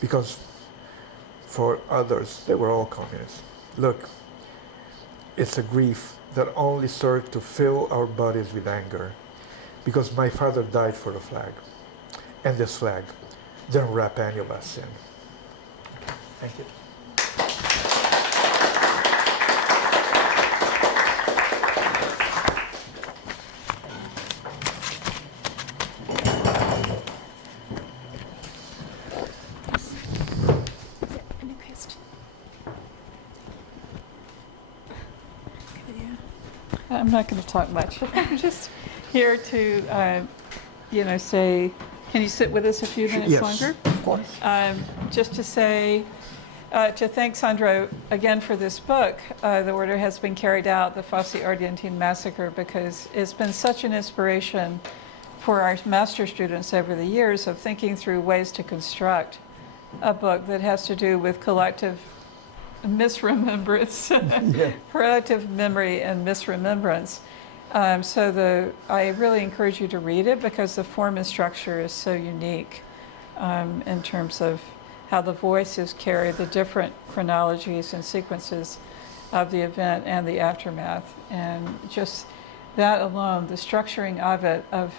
because for others, they were all communists. Look, it's a grief that only served to fill our bodies with anger, because my father died for the flag, and this flag didn't wrap any of us in. Thank you. I'm not going to talk much. I'm just here to, say, can you sit with us a few minutes Yes, longer? of course. Just to say, to thank Sandro again for this book. The order has been carried out, the Fosse Ardeatine Massacre, because it's been such an inspiration for our master students over the years of thinking through ways to construct a book that has to do with collective misremembrance, relative memory and misremembrance. I really encourage you to read it because the form and structure is so unique in terms of how the voices carry the different chronologies and sequences of the event and the aftermath. And just that alone, the structuring of it, of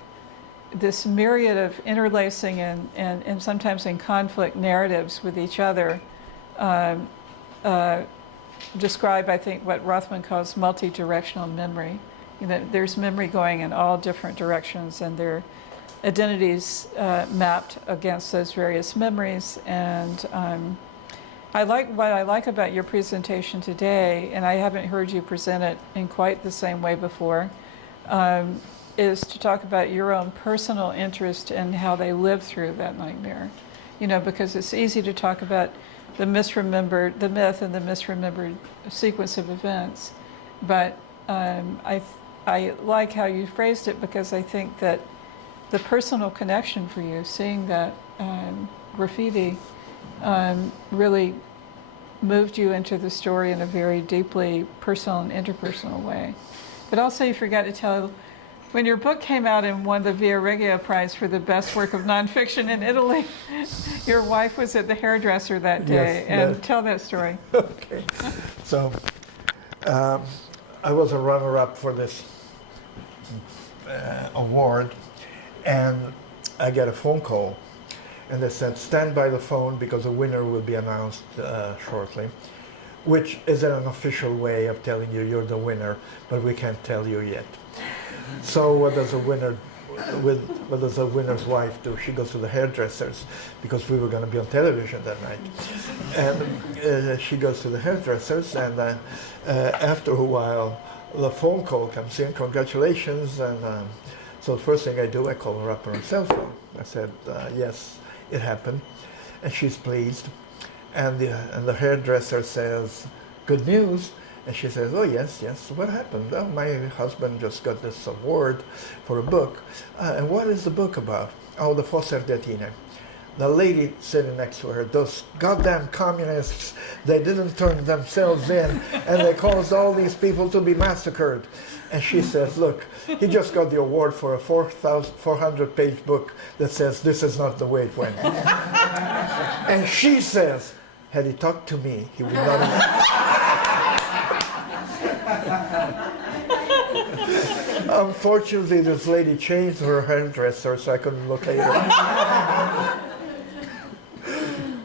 this myriad of interlacing and sometimes in conflict narratives with each other, describe, I think, what Rothman calls multi-directional memory. There's memory going in all different directions, and their identities mapped against those various memories. And what I like about your presentation today, and I haven't heard you present it in quite the same way before, is to talk about your own personal interest in how they lived through that nightmare. Because it's easy to talk about the myth and the misremembered sequence of events. But I like how you phrased it, because I think that the personal connection for you, seeing that graffiti, really moved you into the story in a very deeply personal and interpersonal way. But also you forgot to tell, when your book came out and won the Via Regia Prize for the best work of nonfiction in Italy, your wife was at the hairdresser that day. Yes. Tell that story. Okay. So I was a runner-up for this award, and I get a phone call, and they said, stand by the phone because the winner will be announced shortly, which is an official way of telling you you're the winner, but we can't tell you yet. So what does a winner's wife do? She goes to the hairdressers, because we were going to be on television that night. And she goes to the hairdressers, and after a while, the phone call comes in, congratulations. And so the first thing I do, I call her up on her cell phone. I said, yes, it happened. And she's pleased. And the hairdresser says, good news. And she says, oh, yes, what happened? Well, my husband just got this award for a book. And what is the book about? Oh, the Fosse Ardeatine. The lady sitting next to her, those goddamn communists, they didn't turn themselves in, and they caused all these people to be massacred. And she says, look, he just got the award for a 400-page book that says this is not the way it went. And she says, had he talked to me, he would not have... Unfortunately, this lady changed her hairdresser, so I couldn't look at her.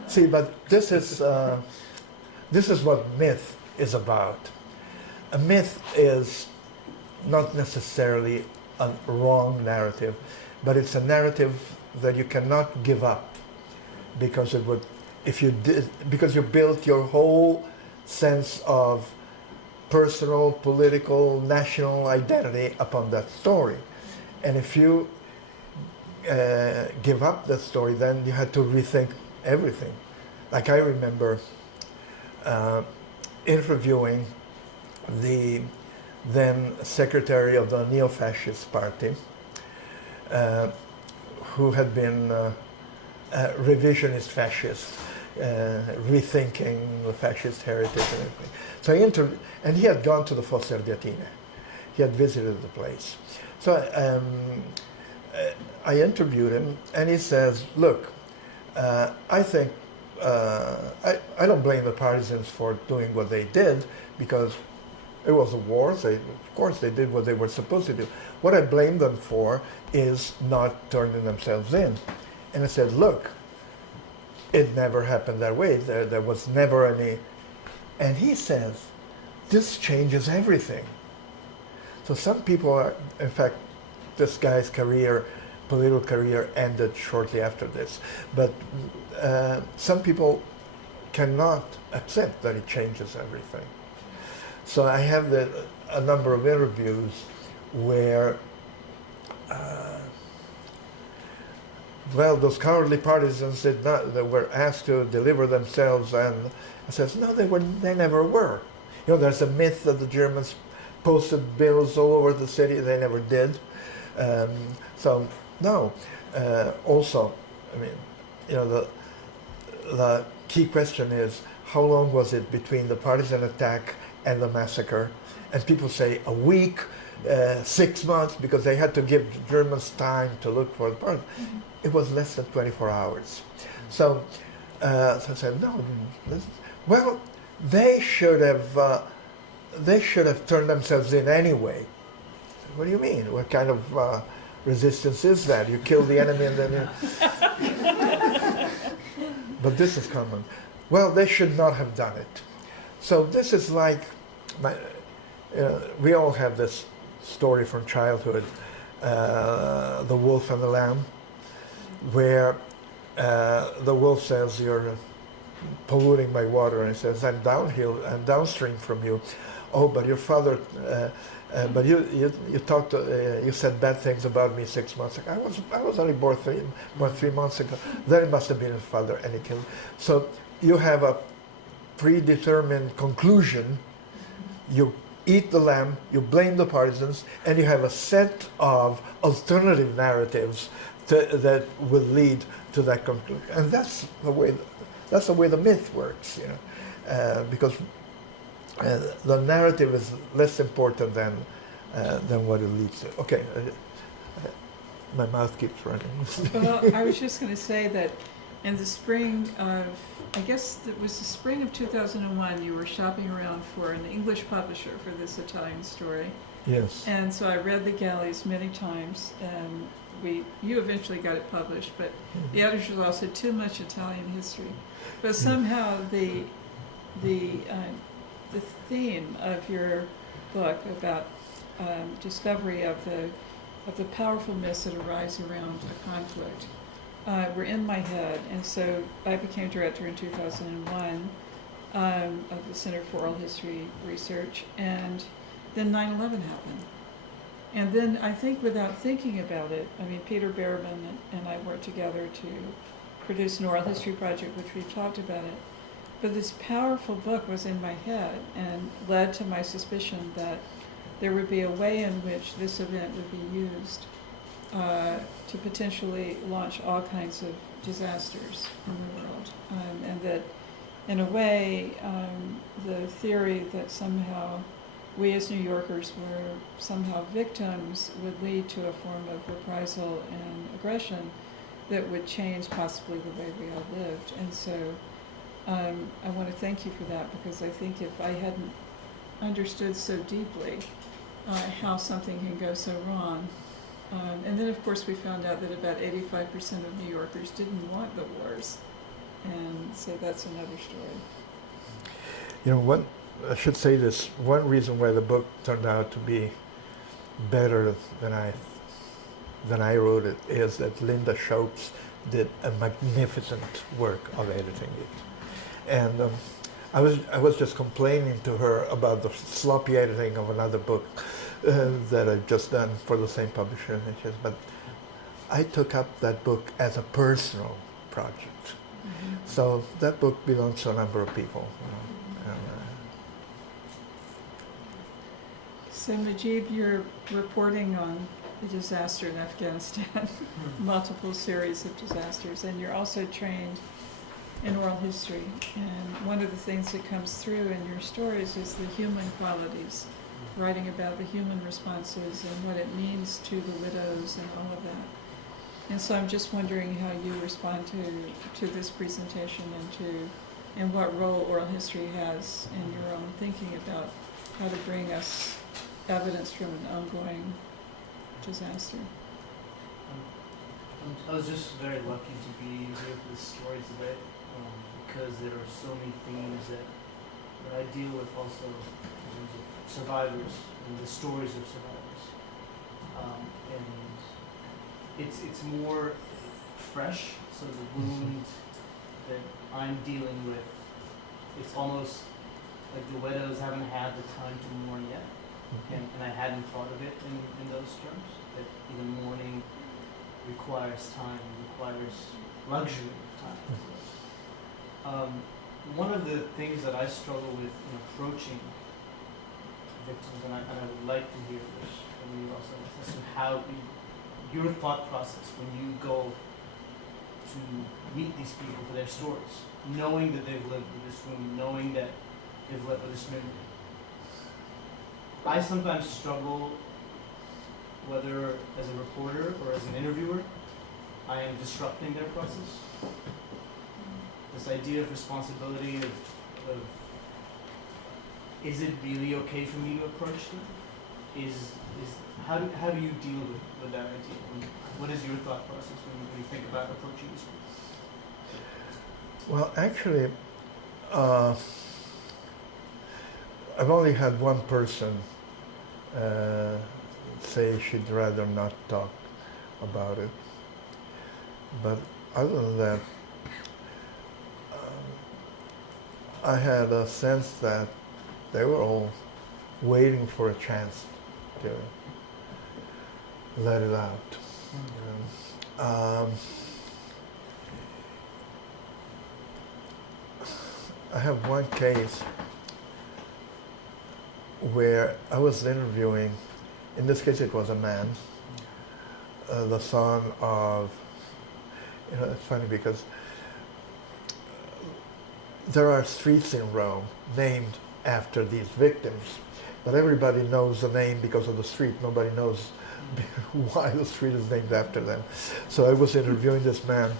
See, but this is what myth is about. A myth is not necessarily a wrong narrative, but it's a narrative that you cannot give up, because it would, because you built your whole sense of personal, political, national identity upon that story. And if you give up that story, then you had to rethink everything. Like I remember interviewing the then secretary of the neo-fascist party, who had been a revisionist fascist, rethinking the fascist heritage and everything. So and he had gone to the Fosse Ardeatine. He had visited the place. So I interviewed him, and he says, look, I think I don't blame the partisans for doing what they did, because it was a war. Of course, they did what they were supposed to do. What I blame them for is not turning themselves in. And I said, look, it never happened that way. There was never any. And he says, this changes everything. So some people are, in fact, this guy's career, political career, ended shortly after this. But some people cannot accept that it changes everything. So I have a number of interviews where, those cowardly partisans they were asked to deliver themselves, and I says, no, they never were. You know, there's a myth that the Germans posted bills all over the city. They never did. So no. Also, I mean, you know, the key question is, how long was it between the partisan attack and the massacre? And people say a week, 6 months, because they had to give the Germans time to look for the part. Mm-hmm. It was less than 24 hours. So I said, no, well, they should have turned themselves in anyway. What do you mean? What kind of resistance is that? You kill the enemy and then you... But this is common. Well, they should not have done it. So this is like, we all have this story from childhood, The Wolf and the Lamb, where the wolf says, you're polluting my water, and he says, I'm downstream from you. Oh, but your father, but you talked, you said bad things about me 6 months ago. I was only born 3 months ago. Then it must have been his father, and he killed. So you have a predetermined conclusion. You eat the lamb, you blame the partisans, and you have a set of alternative narratives that will lead to that conclusion. And that's the way the myth works, you know, because the narrative is less important than what it leads to. Okay, my mouth keeps running. Well, I was just going to say that in the spring of, I guess it was the spring of 2001, you were shopping around for an English publisher for this Italian story. Yes. And so I read The Galleys many times, and you eventually got it published, but the editor's office said too much Italian history. But somehow the theme of your book about discovery of the powerful myths that arise around a conflict were in my head, and so I became director in 2001 of the Center for Oral History Research, and then 9/11 happened. And then I think, without thinking about it, I mean, Peter Berman and I worked together to produce an oral history project, which we've talked about it. But this powerful book was in my head and led to my suspicion that there would be a way in which this event would be used to potentially launch all kinds of disasters in the world. And that, in a way, the theory that somehow we as New Yorkers were somehow victims would lead to a form of reprisal and aggression that would change possibly the way we all lived. And so I want to thank you for that, because I think if I hadn't understood so deeply how something can go so wrong, and then of course we found out that about 85% of New Yorkers didn't want the wars, and so that's another story. You know, I should say this, one reason why the book turned out to be better than I wrote it is that Linda Shopes did a magnificent work of editing it. And I was just complaining to her about the sloppy editing of another book that I've just done for the same publisher. And she says, but I took up that book as a personal project. Mm-hmm. So that book belongs to a number of people. You know. So Majib, you're reporting on the disaster in Afghanistan, multiple series of disasters, and you're also trained in oral history. And one of the things that comes through in your stories is the human qualities, writing about the human responses and what it means to the widows and all of that. And so I'm just wondering how you respond to this presentation and what role oral history has in your own thinking about how to bring us evidence from an ongoing disaster. I was just very lucky to be here for this story today, because there are so many themes that I deal with also in terms of survivors and the stories of survivors. And it's more fresh, so the wound that I'm dealing with, it's almost like the widows haven't had the time to mourn yet. And I hadn't thought of it in those terms, that even mourning requires time, requires luxury of time. One of the things that I struggle with in approaching victims, and I would like to hear this from you also, as to how your thought process when you go to meet these people for their stories, knowing that they've lived with this wound, knowing that they've lived with this memory. I sometimes struggle, whether as a reporter or as an interviewer, I am disrupting their process. This idea of responsibility of is it really okay for me to approach them? How do you deal with that idea? What is your thought process when you think about approaching these people? Well, actually, I've only had one person say she'd rather not talk about it. But other than that, I had a sense that they were all waiting for a chance to let it out. You know. I have one case where I was interviewing, in this case it was a man, the son of, it's funny because there are streets in Rome named after these victims, but everybody knows the name because of the street. Nobody knows why the street is named after them. So I was interviewing this man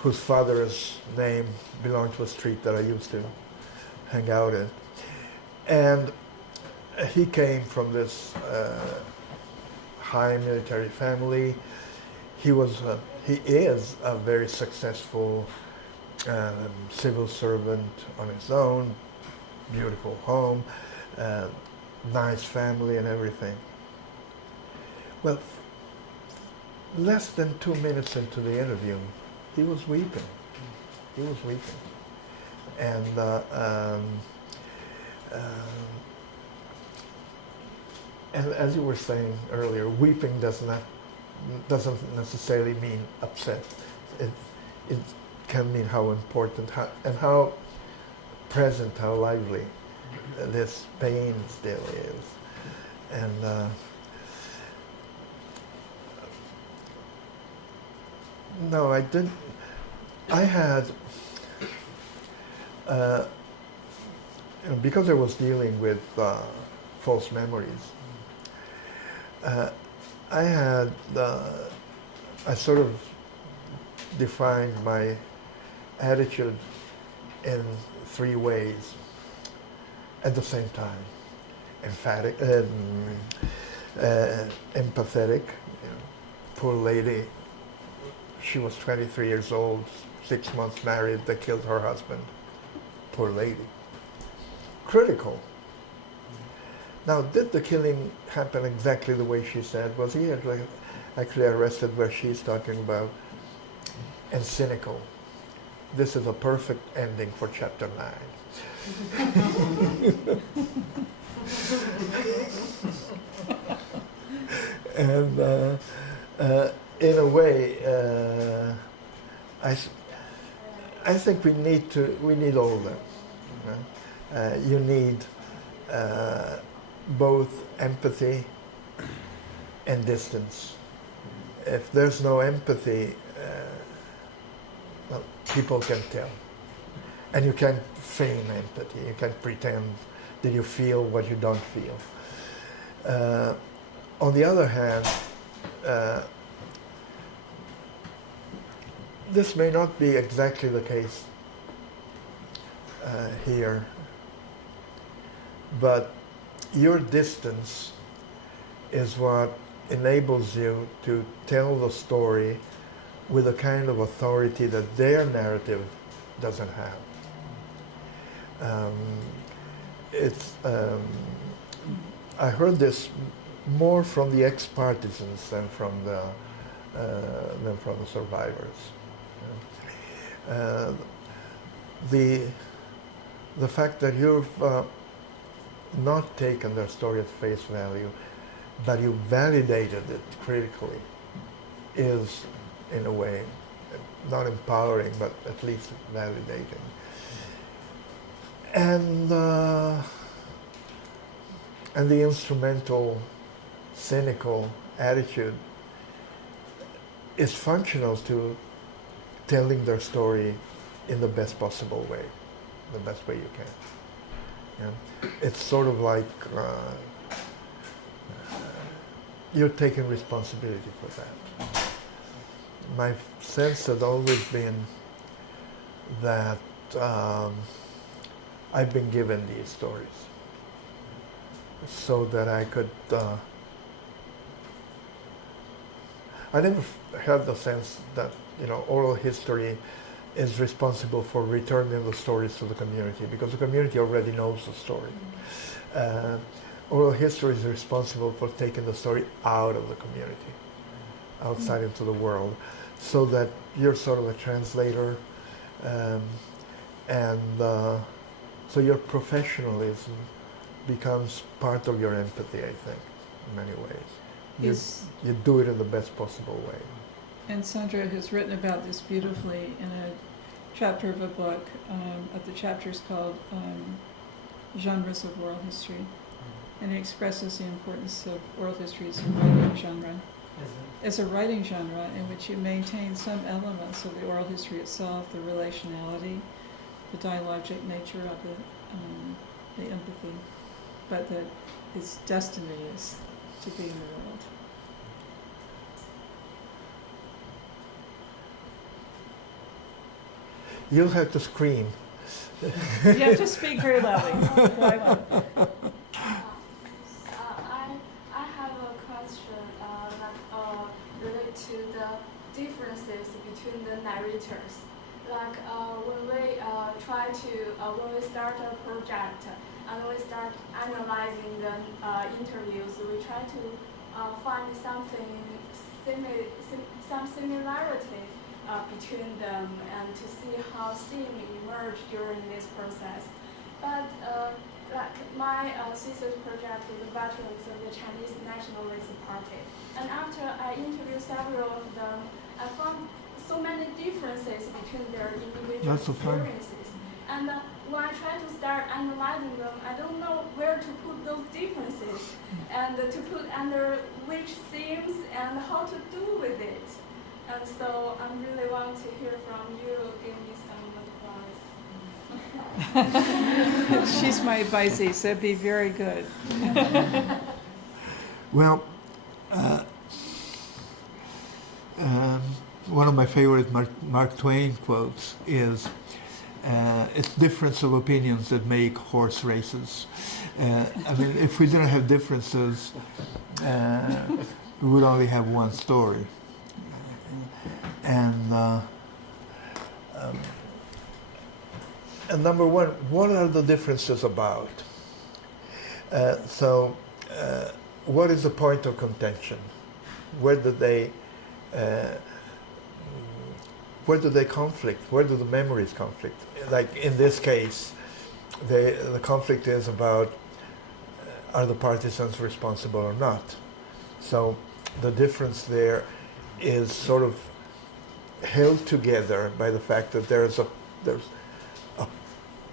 whose father's name belonged to a street that I used to hang out in. And he came from this high military family. He is a very successful civil servant on his own, beautiful home, nice family and everything. Well, less than 2 minutes into the interview, he was weeping. He was weeping. And as you were saying earlier, weeping doesn't necessarily mean upset. It can mean how important and how present, how lively this pain still is. And no, I didn't. I had, because I was dealing with false memories, I sort of defined my attitude in 3 ways at the same time. Emphatic, empathetic. Poor lady, she was 23 years old, 6 months married, they killed her husband. Poor lady. Critical. Now, did the killing happen exactly the way she said? Was he actually arrested where she's talking about? And cynical. This is a perfect ending for chapter 9. And in a way, I think we need all of them. Right? You need both empathy and distance. If there's no empathy, well, people can tell. And you can't feign empathy. You can't pretend that you feel what you don't feel. On the other hand, this may not be exactly the case here, but your distance is what enables you to tell the story with a kind of authority that their narrative doesn't have. I heard this more from the ex-partisans than from the survivors. The fact that you've not taken their story at face value, but you validated it critically, is, in a way, not empowering, but at least validating. And the instrumental, cynical attitude is functional to telling their story in the best possible way, the best way you can. Yeah? It's sort of like you're taking responsibility for that. My sense has always been that I've been given these stories so that I could. I never had the sense that oral history is responsible for returning the stories to the community, because the community already knows the story. Oral history is responsible for taking the story out of the community, outside into the world, so that you're sort of a translator, and so your professionalism becomes part of your empathy, I think, in many ways. You do it in the best possible way. And Sandra has written about this beautifully in a chapter of a book. The chapter is called Genres of Oral History. And it expresses the importance of oral history as a writing genre. As a writing genre in which you maintain some elements of the oral history itself, the relationality, the dialogic nature of it, the empathy, but that its destiny is to be in the world. You'll have to scream. You have to speak very loudly. I have a question related to the differences between the narrators. Like when we try to, when we start a project and we start analyzing the interviews, we try to find something some similarity between them and to see how theme emerge during this process. But like my thesis project is the veterans of the Chinese Nationalist Party. And after I interviewed several of them, I found so many differences between their individual experiences. And when I try to start analyzing them, I don't know where to put those differences and to put under which themes and how to do with it. And so I really want to hear from you, give me some advice. She's my advisee, so it'd be very good. Well, one of my favorite Mark Twain quotes is, it's difference of opinions that make horse races. I mean, if we didn't have differences, we would only have one story. And number one, what are the differences about? What is the point of contention? Where do they conflict? Where do the memories conflict? Like in this case, the conflict is about are the partisans responsible or not? So the difference there is sort of held together by the fact that there's a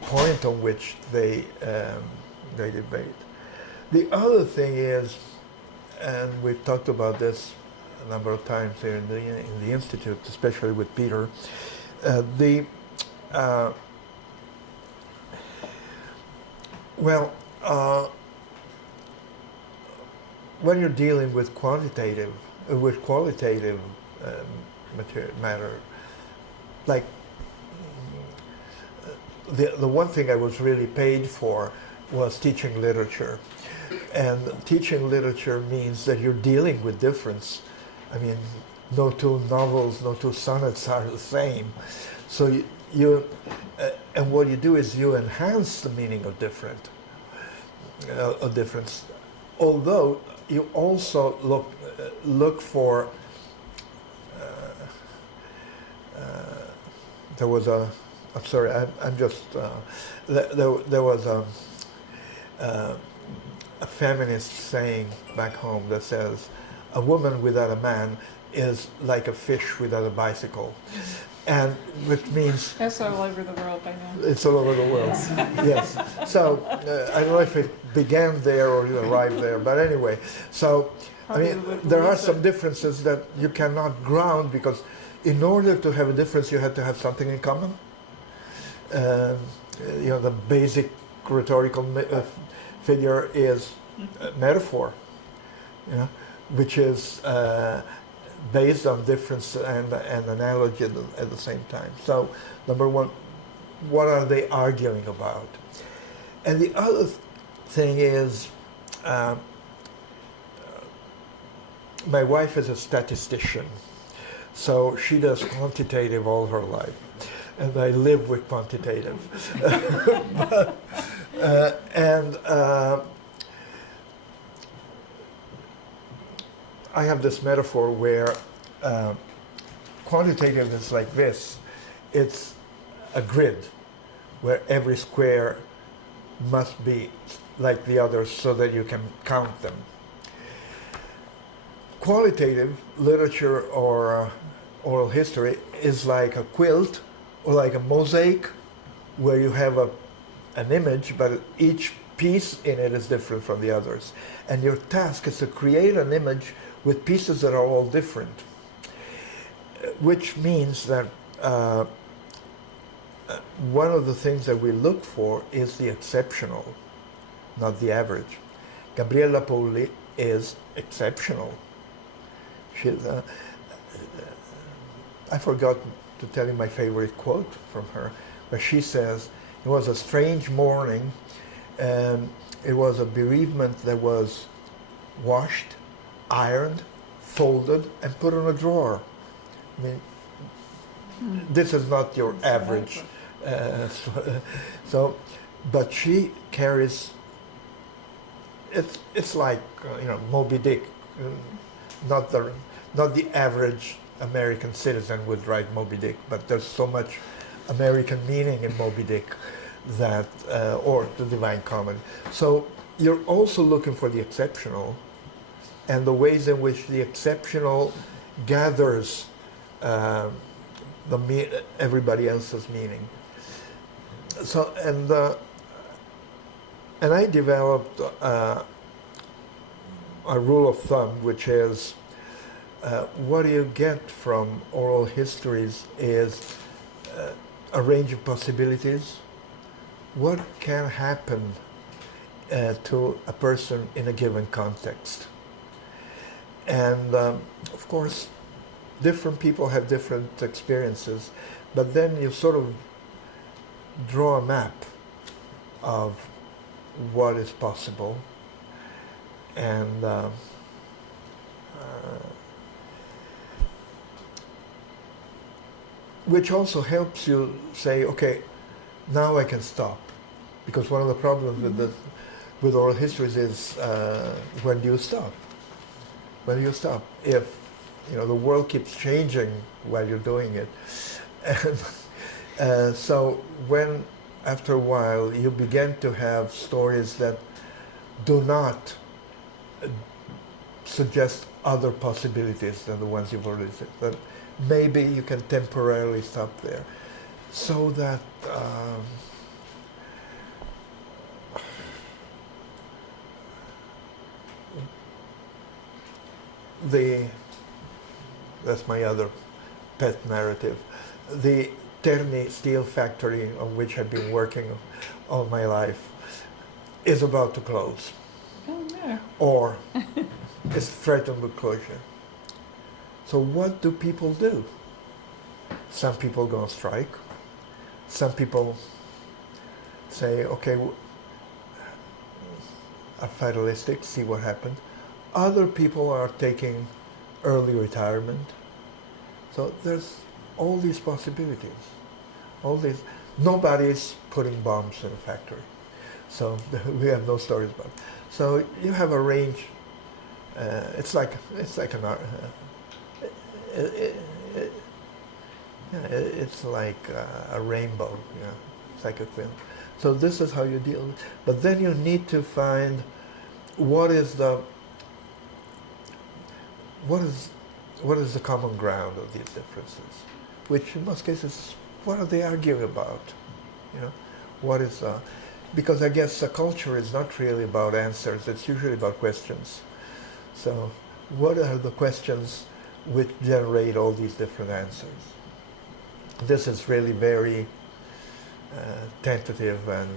point on which they debate. The other thing is, and we've talked about this a number of times here in the Institute, especially with Peter, when you're dealing with qualitative matter, like the one thing I was really paid for was teaching literature. And teaching literature means that you're dealing with difference. I mean, no two novels, no two sonnets are the same. So and what you do is you enhance the meaning of difference. Although you also look for. There was a. I'm sorry. I'm just. There was a feminist saying back home that says, "A woman without a man is like a fish without a bicycle," and which means That's all over the world by now. it's all over the world. Yes. So I don't know if it began there or it arrived there, but anyway. So I mean, there are some differences that you cannot ground because, in order to have a difference, you have to have something in common. The basic rhetorical figure is metaphor, which is based on difference and analogy at the same time. So, number one, what are they arguing about? And the other thing is, my wife is a statistician, so she does quantitative all her life, and I live with quantitative. I have this metaphor where quantitative is like this. It's a grid where every square must be like the others so that you can count them. Qualitative literature or oral history is like a quilt or like a mosaic where you have an image, but each piece in it is different from the others. And your task is to create an image with pieces that are all different, which means that one of the things that we look for is the exceptional, not the average. Gabriella Polli is exceptional. I forgot to tell you my favorite quote from her, where she says, "It was a strange morning. It was a bereavement that was washed, ironed, folded, and put in a drawer." I mean, this is not your average. But she carries. It's like Moby Dick. Not the average American citizen would write Moby Dick, but there's so much American meaning in Moby Dick that, or the Divine Comedy. So you're also looking for the exceptional, and the ways in which the exceptional gathers everybody else's meaning. So and I developed a rule of thumb, which is what you get from oral histories is a range of possibilities. What can happen to a person in a given context? And of course, different people have different experiences, but then you sort of draw a map of what is possible. And which also helps you say, okay, now I can stop. Because one of the problems with oral histories is when do you stop? When do you stop? If the world keeps changing while you're doing it. And so when, after a while, you begin to have stories that do not suggest other possibilities than the ones you've already said, but maybe you can temporarily stop there, so that that's my other pet narrative. The Terni steel factory on which I've been working all my life is about to close. Oh, no. Or is threatened with closure. So what do people do? Some people go on strike. Some people say, okay, are fatalistic, see what happened. Other people are taking early retirement. So there's all these possibilities. All these. Nobody's putting bombs in a factory. So we have no stories about it. So you have a range. It's like an art. It's like a rainbow. Yeah, it's like a queen. So this is how you deal with it. But then you need to find what is the common ground of these differences, which in most cases, what are they arguing about? You know, what is because I guess the culture is not really about answers; it's usually about questions. So, what are the questions which generate all these different answers? This is really very tentative and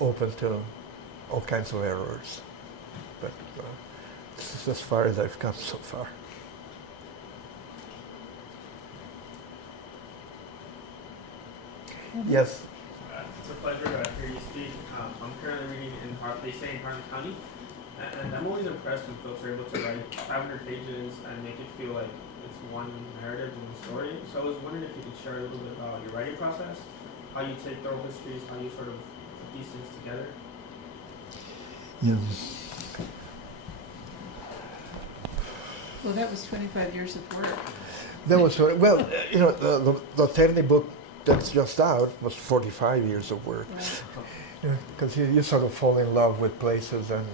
open to all kinds of errors. But this is as far as I've come so far. Yes. It's a pleasure to hear you speak. I'm currently reading in they say in Harlan County, and I'm always impressed when folks are able to write 500 pages and make it feel like it's one narrative and story. So I was wondering if you could share a little bit about your writing process, how you take the oral histories, how you sort of put these things together. Yeah. Well, that was 25 years of work. That was well, you know, the Terni book that's just out was 45 years of work. Right. Because you sort of fall in love with places and